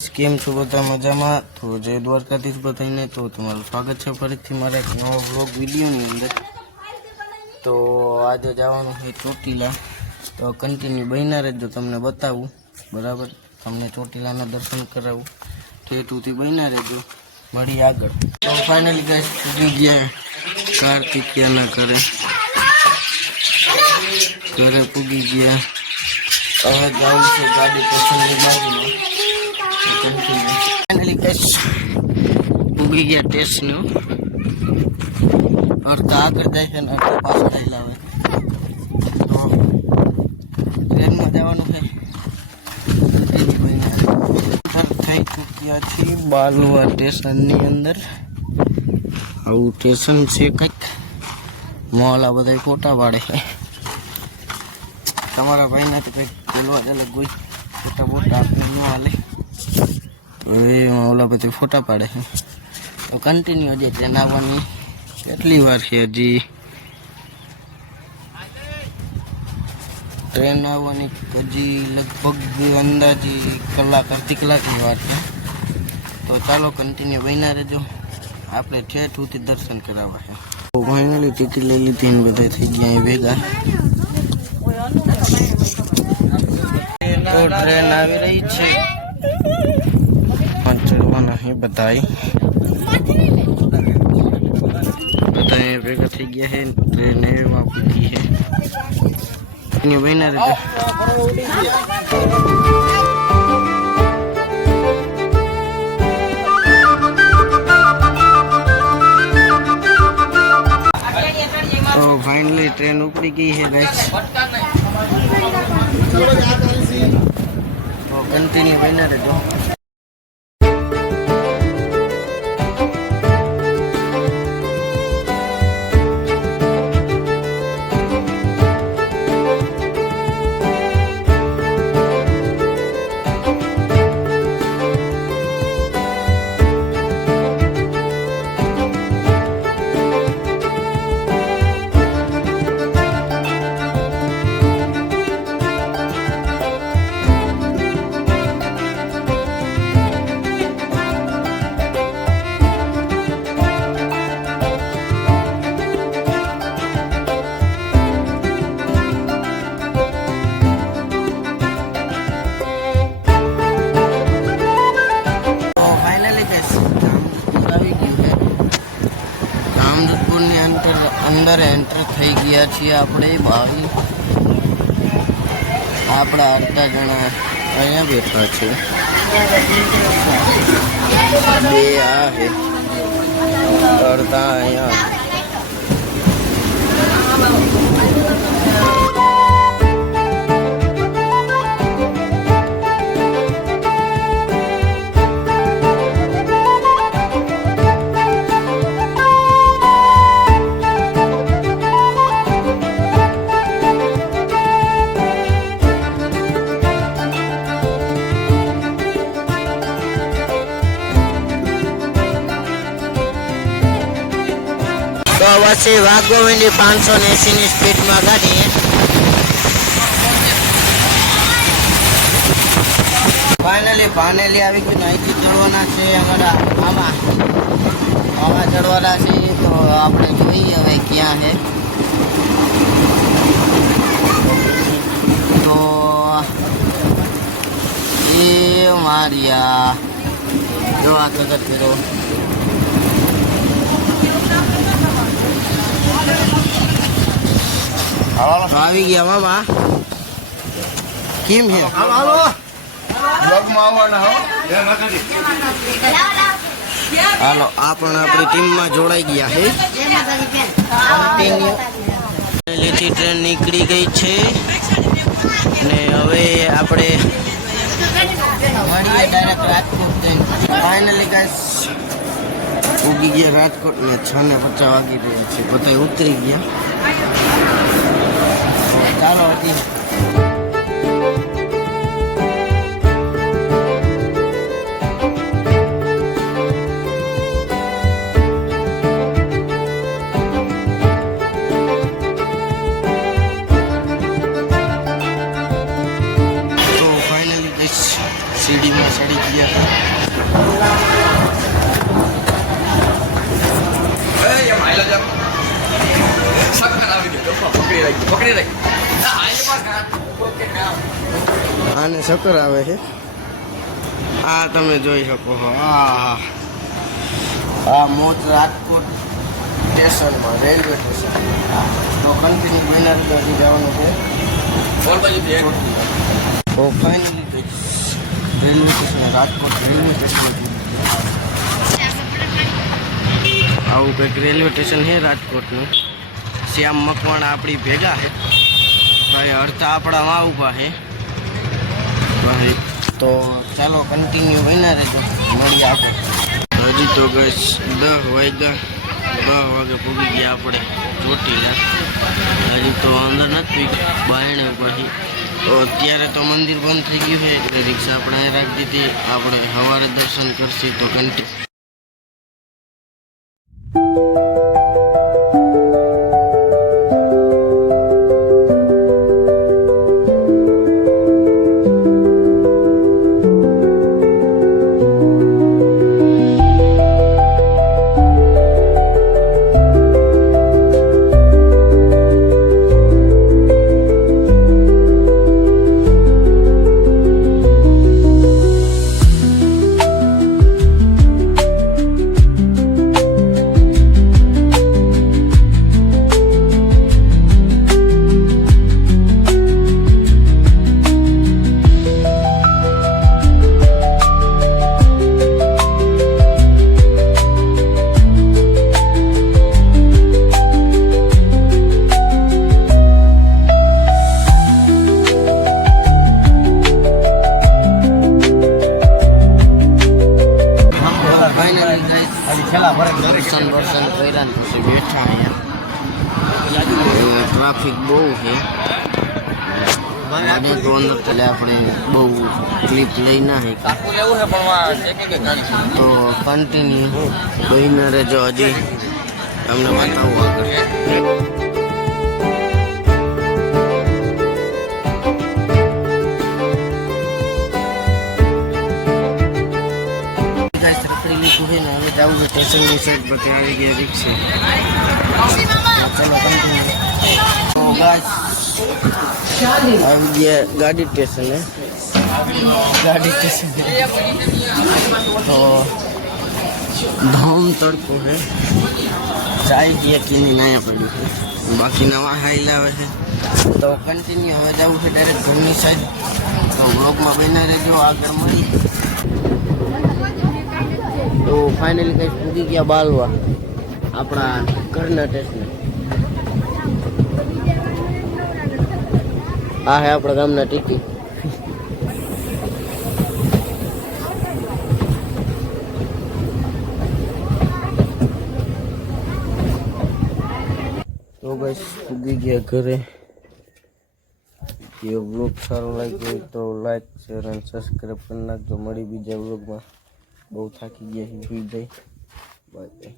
કેમ છો બધા મજામાં? તો જય દ્વારકાધીશ બધાને. તો તમારું સ્વાગત છે ફરીથી મારા એક નવા વ્લોગ વિડીયોની અંદર. તો આજે જવાનું છે ચોટીલા, તો કન્ટિન્યુ બન્યા રહેજો, તમને બતાવું બરાબર, તમને ચોટીલાના દર્શન કરાવું, ઠેઠુંથી બન્યા રહેજો, મળી આગળ. તો ફાઇનલી ગાઈસ પૂગી ગયા કાર્તિકિયાના ઘરે પૂગી ગયા. હવે જવું છે ગાડી પસંદની બાજુમાં. फाइनली गैस उगी गया टेस्ट न्यू और कहाँ कर जाए है ना पास नहीं लावे तो ट्रेन में जावानु है થઈ ચૂક્યા છીએ બાલુઆ સ્ટેશનની અંદર. આવું સ્ટેશન છે કંઈક, મોલ આ બધા ફોટા પાડે છે. તમારા ભાઈને તો કંઈક બોલવા જ અલગ કોઈ ફોટા બોટા આપી ન હાલે, ઓલા પછી ફોટા પાડે છે. તો કન્ટિન્યુ હજી ટ્રેન આવવાની કેટલી વાર છે? હજી ટ્રેન આવવાની હજી લગભગ અંદાજી કલાક અડધી કલાકની વાર છે. તો ચાલો કન્ટિન્યુ બન્યા રહેજો, આપણે ઠેઠ સુધી દર્શન કરાવવા છે. તો ફાઇનલી ટિકિટ લઈ લીધી ને બધા થઈ ગયા અહીં ભેગા. તો ટ્રેન આવી રહી છે, चढ़वाना है बताई भेगा थी गया है. ट्रेन है वहाँ की है बना रहता. तो फाइनली ट्रेन उपड़ी गई है गाइस. तो कंटिन्यू बना रहता. અંદર એન્ટર થઈ ગયા છીએ આપણે. ભાઈ આપણા અડધા જણા અહીંયા બેઠા છે, બે આ છે, અડધા અહીંયા. तो वैसे वागोविंदी 580 ની સ્પીડમાં ગાડી. ફાઇનલી આવી ગયું. અહીંથી ચડવાના છે અમારા આમાં ચડવાના છે. તો આપણે જોઈએ હવે ક્યાં છે. તો એ મારિયા જો આ કગર ફેરો આવી ગયા મામા. કેમ છે? હાલો આ પણ આપણી ટીમમાં જોડાઈ ગયા છે. પહેલેથી ટ્રેન નીકળી ગઈ છે ને હવે આપણે ડાયરેક્ટ રાજકોટ જઈને. ફાઇનલી ગાઈસ ઉગી ગયા રાજકોટ ને 6:50 વાગી રહ્યા છે. બધા ઉતરી ગયા. ચાલો હતી. તો ફાઇનલી સીડીમાં ચડી ગયા હતા. આને ચક્કર આવે છે. આ તમે જોઈ શકો છો. આ મોજ રાજકોટ સ્ટેશનમાં રેલવે સ્ટેશન. તો કન્ટિન્યુ બેનર જવાનું છે. તો finally railway station Rajkot railway station આવું કંઈક રેલવે સ્ટેશન છે રાજકોટનું. શ્યામ મકવાણા આપણી ભેગા છે ભાઈ, અડધા આપણામાં ઊભા છે ભાઈ. તો ચાલો કન્ટિન્યુ બન્યા રહેજો, મળીએ આપણે. હજી તો ગઈ 10 વાગે પૂગી ગયા આપણે ચોટીલા. હજી તો અંદર નથી બાયણે પછી. તો અત્યારે તો મંદિર બંધ થઈ ગયું છે એટલે રિક્ષા આપણે અહીં રાખી દીધી. આપણે સવારે દર્શન કરશી તો કન્ટિન્યુ. દર્શન કર્યા ને પછી બેઠા અહીંયા. ટ્રાફિક બહુ છે તો અંદર એટલે આપણે બહુ ક્લિપ લઈ ના શકીએ. તો કન્ટિન્યુ બહીને રહેજો, હજી તમને બતાવું આગળ. જવું સ્ટેશનની સાઈડ પછી આવી ગયા રિક્ષા. આવી ગયા ગાડી સ્ટેશને. તો ધમ તડકો છે. ચાય ગયા કીની અહીંયા પડ્યું છે, બાકી નવા હાઈલ આવે છે. તો કન્ટિન્યુ હવે જવું છે ડાયરેક્ટ ઘરની સાઈડ. તો બ્લોગમાં બન્યા રહેજો, આગળ મળી. તો ફાઇનલી કઈ પૂગી ગયા બાલવા આપણા ઘરના સ્ટેશને. આ હે આપણા ગામના ટીકી. તો બસ પૂગી ગયા ઘરે. જો બ્લોગ સારો લાગ્યો હોય તો લાઈક શેર અને સબસ્ક્રાઈબ કરી નાખજો. મળી બીજા બ્લોગમાં. બહુ થાકી ગયા છે, ભૂઈ જાય. બાય.